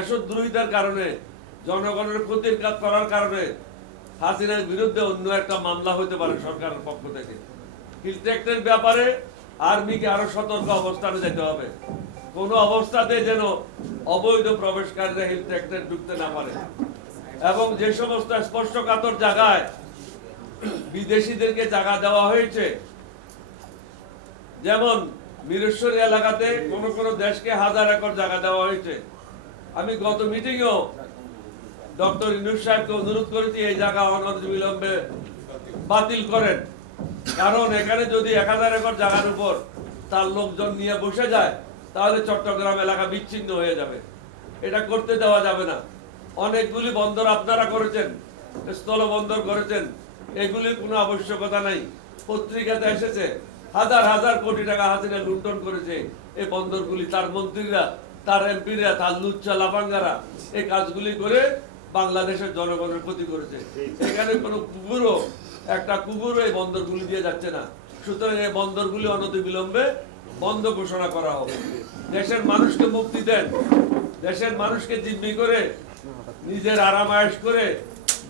দেশদ্রোহিতার কারণে, জনগণের ক্ষতির কাজ করার কারণে হাসিনার বিরুদ্ধে অন্য একটা মামলা হতে পারে সরকারের পক্ষ থেকে। হিলট্যাক্টের ব্যাপারে আর্মিকে আরও সতর্ক অবস্থানে যেতে হবে। কোনো অবস্থাতে যেন অবৈধ প্রবেশকারীরা হিলট্যাক্টে ঢুকতে না পারে। এবং যে সমস্ত স্পর্শকাতর জায়গায় বিদেশিদেরকে জায়গা দেওয়া হয়েছে, যেমন বীরেশ্বরী এলাকাতে কোন কোন দেশকে হাজার একর জায়গা দেওয়া হয়েছে। আমি গত মিটিংয়েও ডক্টর ইনুস সাহেবকে অনুরোধ করেছি, এই জায়গা বিলম্বে বাতিল করেন। কারণ এখানে যদি এক হাজার একর জায়গার উপর তার লোকজন নিয়ে বসে যায়, তাহলে চট্টগ্রাম এলাকা বিচ্ছিন্ন হয়ে যাবে। এটা করতে দেওয়া যাবে না। অনেকগুলি বন্দর আপনারা করেছেন স্থল বন্দর করেছেন, এগুলির কোনো আবশ্যকতা নাই। পত্রিকাতে এসেছে, হাজার হাজার কোটি টাকা হাসিনা লুণ্ঠন করেছে এই বন্দরগুলি। তার মন্ত্রীরা তার এমপিরা, তার লুচ্চা লাফাঙ্গারা এই কাজগুলি করে বাংলাদেশের জনগণের ক্ষতি করেছে। এখানে কোনো কুকুরও একটা কুকুরও এই বন্দরগুলি দিয়ে যাচ্ছে না। সুতরাং এই বন্দরগুলি অনতি বিলম্বে বন্ধ ঘোষণা করা হবে। দেশের মানুষকে মুক্তি দেন। দেশের মানুষকে জিম্মি করে নিজের আরাম আয়েশ করে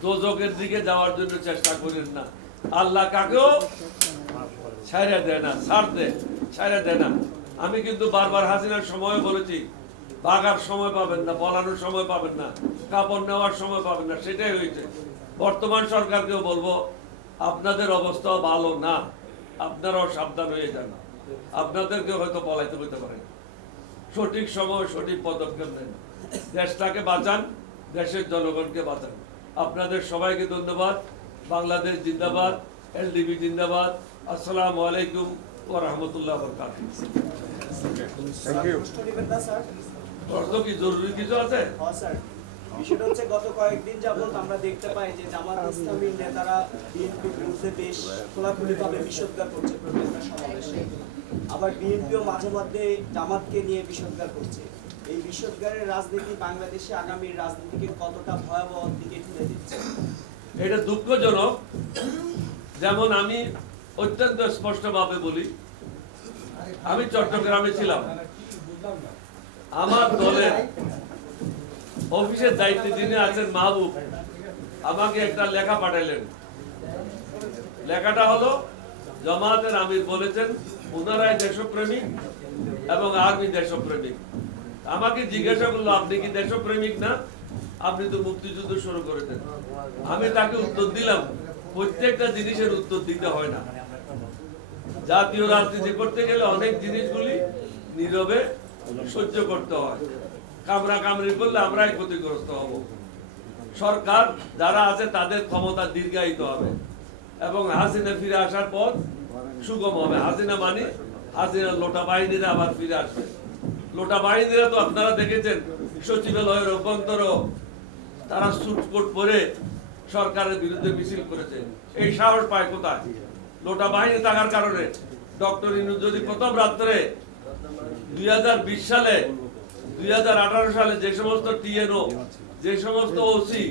দোজকের দিকে যাওয়ার জন্য চেষ্টা করেন না। আল্লাহ কাকেও ছাইরা দেয় না, ছাড় দেয় ছাইরা দেয় না। আমি কিন্তু বারবার হাসিনার সময় বলেছি, বাগার সময় পাবেন না, বলানোর সময় পাবেন না, কাপড় নেওয়ার সময় পাবেন না, সেটাই হয়েছে। বর্তমান সরকারকেও বলব, আপনাদের অবস্থা ভালো না, আপনারাও সাবধান হয়ে যান। আপনাদেরকে হয়তো পলাইতে হইতে পারে। সঠিক সময়, সঠিক পদক্ষেপ নেন। দেশটাকে বাঁচান, দেশের জনগণকে বাঁচান। আপনাদের সবাইকে ধন্যবাদ। বাংলাদেশ জিন্দাবাদ, এলডিবি জিন্দাবাদ। আসসালামু আলাইকুম ও রহমতুল্লাহ বরকাত প্রশ্ন নেবেন না কি জরুরি কিছু আছে হ্যাঁ স্যার বিষয়টা হচ্ছে গত কয়েকদিন যাবত আমরা দেখতে পাই যে জামাত ইসলামীর নেতারা বিএনপির বিরুদ্ধে বেশ খোলাখুলিভাবে বিষোদ্গার করছে সমাবেশে। আবার বিএনপিও মাঝে মধ্যে জামাতকে নিয়ে বিষোদ্গার করছে। এই বিষোদ্গারের রাজনীতি বাংলাদেশে আগামী রাজনীতিকে কতটা ভয়াবহ দিকে ঠেলে দিচ্ছে? এটা দুঃখজনক। যেমন আমি অত্যন্ত স্পষ্টভাবে বলি আমি চট্টগ্রামে ছিলাম। আমার দলের অফিসের দায়িত্বে যিনি আছেন মাহবুব, আমাকে একটা লেখা পাঠাইলেন লেখাটা হলো জামায়াতের আমির বলেছেন, ওনারাই দেশপ্রেমিক এবং আর্মি দেশপ্রেমিক। আমাকে জিজ্ঞাসা করল, আপনি কি দেশপ্রেমিক না? আপনি তো মুক্তিযুদ্ধ শুরু করেছেন। আমি তাকে উত্তর দিলাম, প্রত্যেকটা জিনিসের উত্তর দিতে হয় না। জাতীয় রাজনীতি করতে গেলে অনেক জিনিসগুলি নীরবে সহ্য করতে হয়। কামরা কামড়ি করলে আমরাই ক্ষতিগ্রস্ত হব। সরকার যারা আছে তাদের ক্ষমতা দীর্ঘায়িত হবে এবং হাসিনা ফিরে আসার পর সুগম হবে। হাসিনা মানে হাসিনা লোটা বাহিনীরা আবার ফিরে আসবে। লোটা বাহিনীরা তো আপনারা দেখেছেন, সচিবালয়ের অভ্যন্তর তারা স্যুট কোট পরে সরকারের বিরুদ্ধে মিছিল করেছে। এই সাহস পায় কোথায়? লোটা বাহিনী থাকার কারণে ডক্টর ইনু যদি প্রথম রাত্রে দুই সালে দুই সালে যে সমস্ত টিএনও, যে সমস্ত ওসি,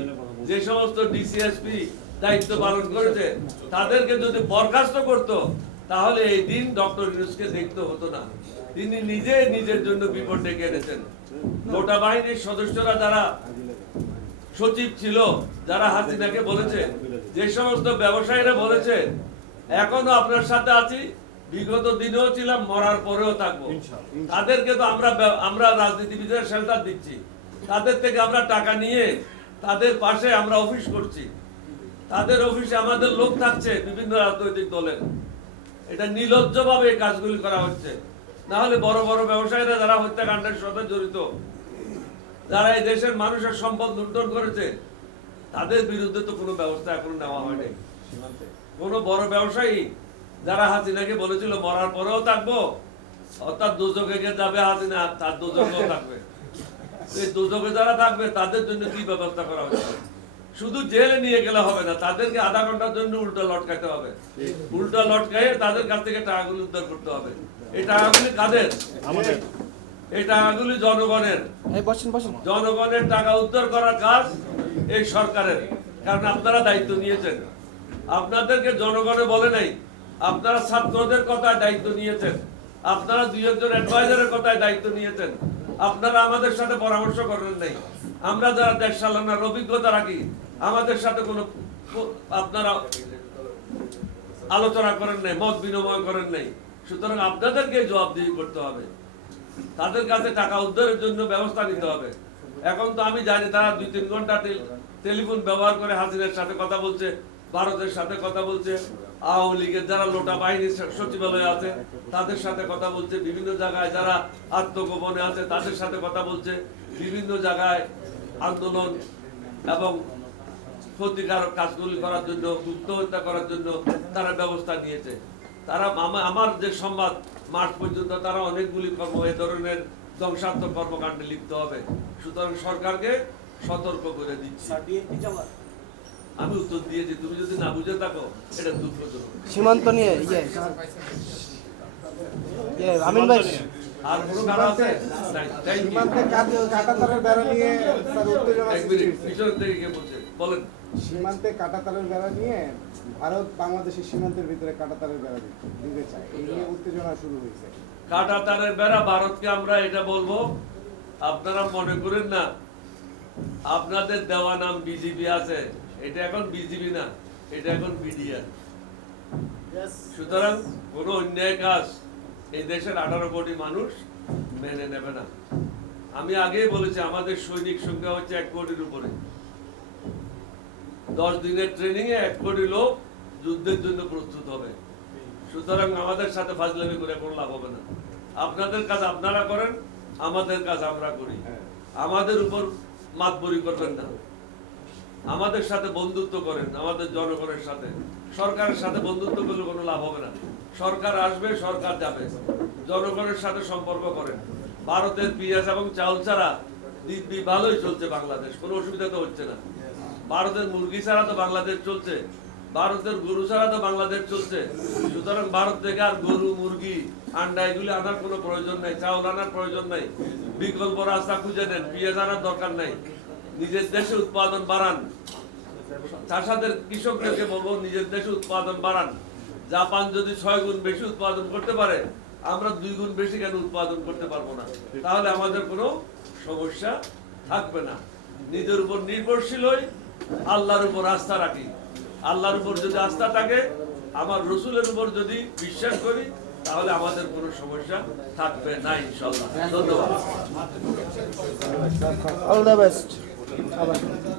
যে সমস্ত ডিসিএসপি দায়িত্ব পালন করেছে, তাদেরকে যদি বরখাস্ত করত, তাহলে এই দিন ডক্টর ইউনুসকে দেখতে হতো না। তিনি নিজে নিজের জন্য বিপদ ডেকে এনেছেন। লোটা বাহিনীর সদস্যরা যারা সচিব ছিল, যারা হাসিনাকে বলেছে, যে সমস্ত ব্যবসায়ীরা বলেছে এখনও আপনার সাথে আছি। বিগত দিনেও ছিলাম মরার পরেও থাকব। তাদেরকে তো আমরা আমরা রাজনীতিবিদের শেল্টার দিচ্ছি। তাদের থেকে আমরা টাকা নিয়ে তাদের পাশে আমরা অফিস করছি। তাদের অফিসে আমাদের লোক থাকছে বিভিন্ন রাজনৈতিক দলের। এটা নির্লজ্জভাবে এই কাজগুলি করা হচ্ছে। না হলে বড় বড় ব্যবসায়ীরা যারা হত্যাকাণ্ডের সাথে জড়িত যারা এই দেশের মানুষের সম্পদ লুণ্ঠন করেছে তাদের বিরুদ্ধে তো কোনো ব্যবস্থা এখনও নেওয়া হয়নি। কোন বড় ব্যবসায়ী যারা হাসিনাকে বলেছিল মরার পরেও থাকব অর্থাৎ দুজকে যাবে হাসিনা তার দুজকেও থাকবে। এই দুজকে যারা থাকবে তাদের জন্য কি ব্যবস্থা করা হচ্ছে? শুধু জেলে নিয়ে গেলে হবে না তাদেরকে আধা ঘণ্টার জন্য উল্টা লটকাতে হবে। উল্টা লটকাইয়ে তাদের কাছ থেকে টাকাগুলি উদ্ধার করতে হবে। এই টাকাগুলি কাদের? আমাদের। এই টাকাগুলি জনগণের। এই বসেন বসেন। জনগণের টাকা উদ্ধার করার কাজ এই সরকারের কারণ আপনারা দায়িত্ব নিয়েছেন। আপনাদেরকে জনগণে বলে নাই, আপনারা ছাত্রদের কথায় দায়িত্ব নিয়েছেন, আপনারা দুই একজন অ্যাডভাইজারের কথায় দায়িত্ব নিয়েছেন, আপনারা আমাদের সাথে পরামর্শ করেন নাই। আমরা যারা দেশ চালানোর অভিজ্ঞতা রাখি, আমাদের সাথে কোনো আপনারা আলোচনা করেন নাই, মত বিনিময় করেন নাই। সুতরাং আপনাদেরকে জবাবদিহি করতে হবে। তাদের কাছে টাকা উদ্ধারের জন্য ব্যবস্থা নিতে হবে। এখন তো আমি জানি তারা দুই তিন ঘণ্টা টেলিফোন ব্যবহার করে হাসিনের সাথে কথা বলছে। ভারতের সাথে কথা বলছে, আওয়ামী লীগের যারা লোটা বাহিনীর স- সচিবালয়ে আছে, তাদের সাথে কথা বলছে, বিভিন্ন জায়গায় যারা আত্মগোপনে আছে, তাদের সাথে কথা বলছে, বিভিন্ন জায়গায় আন্দোলন এবং ক্ষতিকার কাজগুলি করার জন্য গুপ্ত হত্যা করার জন্য তারা ব্যবস্থা নিয়েছে। তারা আমার যে সংবাদ, মার্চ পর্যন্ত তারা অনেকগুলি কর্ম, এ ধরনের ধ্বংসাত্মক কর্মকাণ্ডে লিপ্ত হবে। সুতরাং সরকারকে সতর্ক করে দিচ্ছি। আমি উত্তর দিয়েছি তুমি যদি না বুঝে থাকো এটা দুঃখজনক। সীমান্ত নিয়ে ইয়ে। ইয়ে আমিন ভাই। আর কোনো কারণ আছে। সীমান্তে কাট- কাঁটাতারের বেড়া নিয়ে স্যার উত্তেজনা এক মিনিট পিছনের থেকে কে বলছে বলেন। সীমান্তে কাঁটাতারের বেড়া নিয়ে ভারত বাংলাদেশের সীমান্তের ভিতরে কাঁটাতারের বেড়া দিতে দিতে চায়। এই নিয়ে উত্তেজনা শুরু হয়েছে। কাটা তারের বেড়া ভারতকে আমরা এটা বলব আপনারা মনে করেন না আপনাদের দেওয়া নাম বিজেপি আছে। এটা এখন বিজেপি না এটা এখন বিডিআর সুতরাং কোন অন্যায় কাজ এই দেশের আঠারো কোটি মানুষ মেনে নেবে না। আমি আগেই বলেছি আমাদের সৈনিক সংখ্যা হচ্ছে এক কোটির উপরে। দশ দিনের ট্রেনিং এ এক কোটি লোক যুদ্ধের জন্য প্রস্তুত হবে। সুতরাং আমাদের সাথে ফাজলামি করে কোনো লাভ হবে না। আপনাদের কাজ আপনারা করেন আমাদের কাজ আমরা করি। হ্যাঁ। আমাদের উপর মাতবরি করবেন না। আমাদের সাথে বন্ধুত্ব করেন, আমাদের জনগণের সাথে। সরকারের সাথে বন্ধুত্ব করলে কোনো লাভ হবে না। সরকার আসবে, সরকার যাবে। জনগণের সাথে সম্পর্ক করেন। ভারতের পেঁয়াজ এবং চাউল ছাড়া দিব্যি ভালোই চলছে বাংলাদেশ, কোনো অসুবিধা তো হচ্ছে না। ভারতের মুরগি ছাড়া তো বাংলাদেশ চলছে, ভারতের গরু ছাড়া তো বাংলাদেশ চলছে। সুতরাং ভারত থেকে আর গরু, মুরগি, আন্ডা এগুলি আনার কোনো প্রয়োজন নাই, চাউল আনার প্রয়োজন নাই। বিকল্প রাস্তা খুঁজে নেন, পেঁয়াজ আনার দরকার নাই। নিজের দেশে উৎপাদন বাড়ান। চাষাদের কৃষকদেরকে বলব, নিজের দেশে উৎপাদন বাড়ান। জাপান যদি ছয় গুণ বেশি উৎপাদন করতে পারে, আমরা দুই গুণ বেশি কেন উৎপাদন করতে পারব না? তাহলে আমাদের কোনো সমস্যা থাকবে না। নিজের উপর নির্ভরশীল হই, আল্লাহর উপর আস্থা রাখি। আল্লাহর উপর যদি আস্থা থাকে, আমার রসুলের উপর যদি বিশ্বাস করি, তাহলে আমাদের কোনো সমস্যা থাকবে না ইনশাল্লাহ ধন্যবাদ। 好吧。